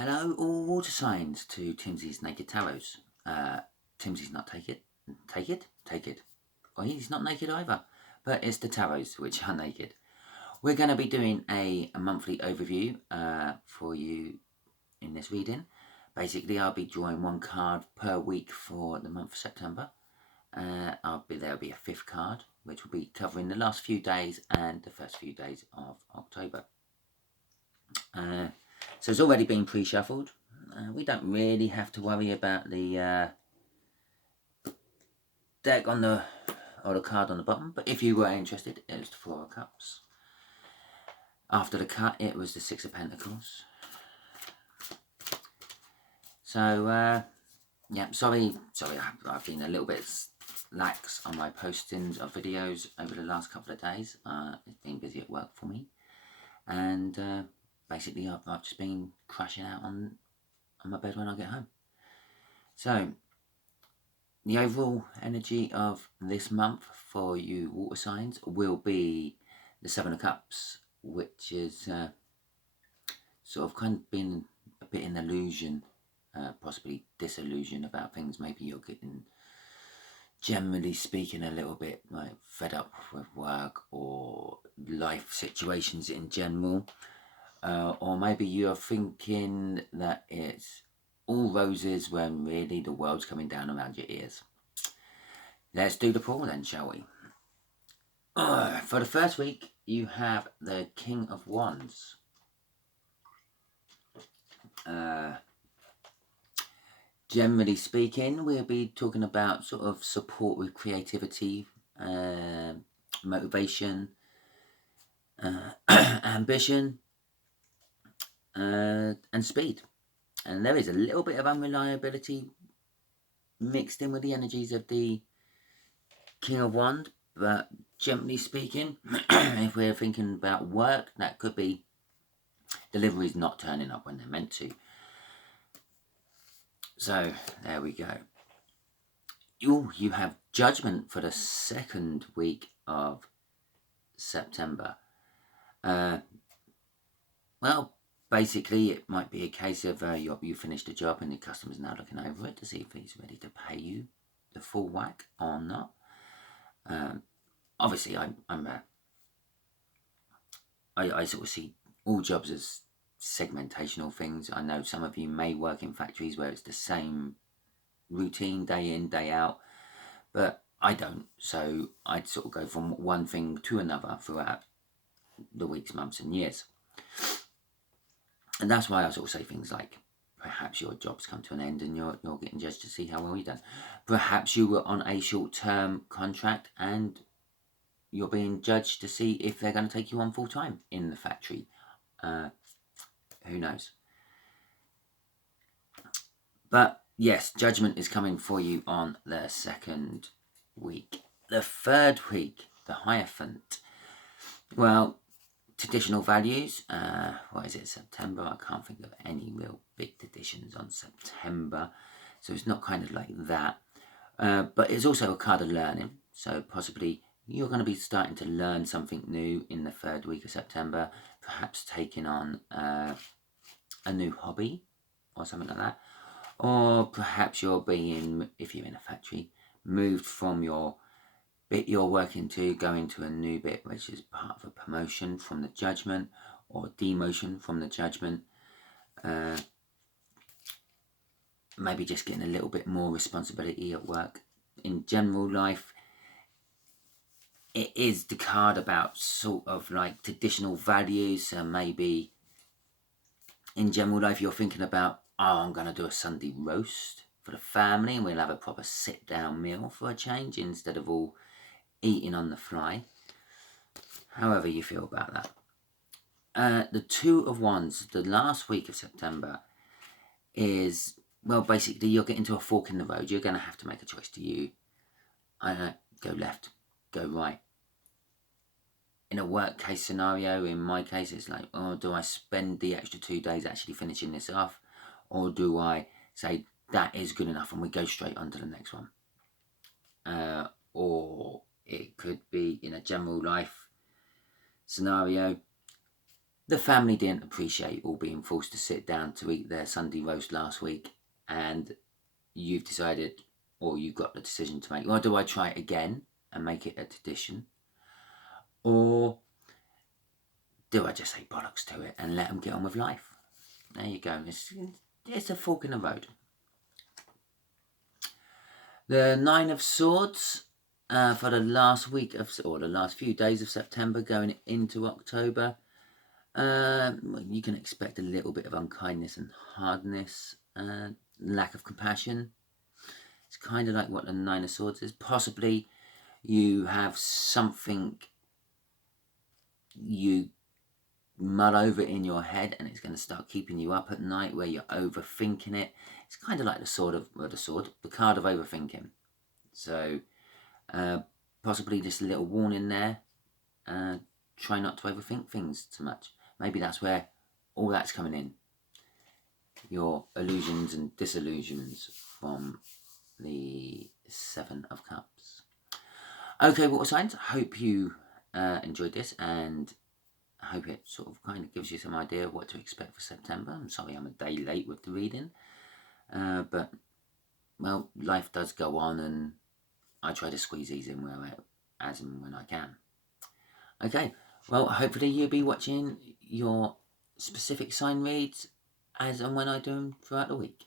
Hello, all water signs to Timsy's Naked Tarots. Timsy's not take it. Well, he's not naked either, but it's the tarots which are naked. We're going to be doing a monthly overview for you in this reading. Basically, I'll be drawing one card per week for the month of September. There'll be a fifth card, which will be covering the last few days and the first few days of October. So it's already been pre-shuffled. We don't really have to worry about the deck on the card on the bottom, but if you were interested, it was the Four of Cups. After the cut, it was the Six of Pentacles. So yeah, sorry, I've been a little bit lax on my postings of videos over the last couple of days. It's been busy at work for me, and basically I've just been crashing out on my bed when I get home. So the overall energy of this month for you water signs will be the Seven of Cups, which is sort of kind of been a bit in illusion, possibly disillusion about things. Maybe you're getting, generally speaking, a little bit like fed up with work or life situations in general. Or maybe you're thinking that it's all roses when really the world's coming down around your ears. Let's do the poll then, shall we? For the first week, you have the King of Wands. Generally speaking, we'll be talking about sort of support with creativity, motivation, ambition, and speed. And there is a little bit of unreliability mixed in with the energies of the King of Wands, but generally speaking, if we're thinking about work, that could be deliveries not turning up when they're meant to. So there we go. You have Judgment for the second week of September. Well, basically, it might be a case of you finished a job and the customer's now looking over it to see if he's ready to pay you the full whack or not. Obviously, I sort of see all jobs as segmentational things. I know some of you may work in factories where it's the same routine day in, day out, but I don't. So I'd sort of go from one thing to another throughout the weeks, months and years. And that's why I sort of say things like, perhaps your job's come to an end and you're getting judged to see how well you've done. Perhaps you were on a short-term contract and you're being judged to see if they're going to take you on full-time in the factory. Who knows? But yes, Judgment is coming for you on the second week. The third week, the Hierophant. Well, traditional values. What is it, September? I can't think of any real big traditions on September. So it's not kind of like that. But it's also a card of learning. So possibly you're going to be starting to learn something new in the third week of September. Perhaps taking on a new hobby or something like that. Or perhaps you're being, if you're in a factory, moved from your bit you're working to going to a new bit, which is part of a promotion from the Judgment or demotion from the Judgment. Maybe just getting a little bit more responsibility at work. In general life, it is the card about sort of like traditional values. So maybe in general life, you're thinking about, I'm going to do a Sunday roast for the family and we'll have a proper sit-down meal for a change instead of all eating on the fly. However you feel about that. The Two of Wands, the last week of September, is, well, basically you're getting to a fork in the road. You're going to have to make a choice. Do you go left, go right? In a work case scenario, in my case, it's like, oh, do I spend the extra 2 days actually finishing this off? Or do I say, that is good enough and we go straight on to the next one? Or it could be in a general life scenario, the family didn't appreciate all being forced to sit down to eat their Sunday roast last week, and you've decided, or you've got the decision to make, well, do I try it again and make it a tradition? Or do I just say bollocks to it and let them get on with life? There you go. It's a fork in the road. The Nine of Swords for the last week or the last few days of September going into October. You can expect a little bit of unkindness and hardness, lack of compassion. It's kind of like what the Nine of Swords is. Possibly you have something you mull over in your head and it's going to start keeping you up at night where you're overthinking it. It's kind of like the card of overthinking. So possibly just a little warning there. Try not to overthink things too much. Maybe that's where all that's coming in. Your illusions and disillusions from the Seven of Cups. Okay, water signs, hope you enjoyed this, and I hope it sort of kind of gives you some idea of what to expect for September. I'm sorry I'm a day late with the reading, but, well, life does go on, and I try to squeeze these in as and when I can. Okay, well, hopefully you'll be watching your specific sign reads as and when I do them throughout the week.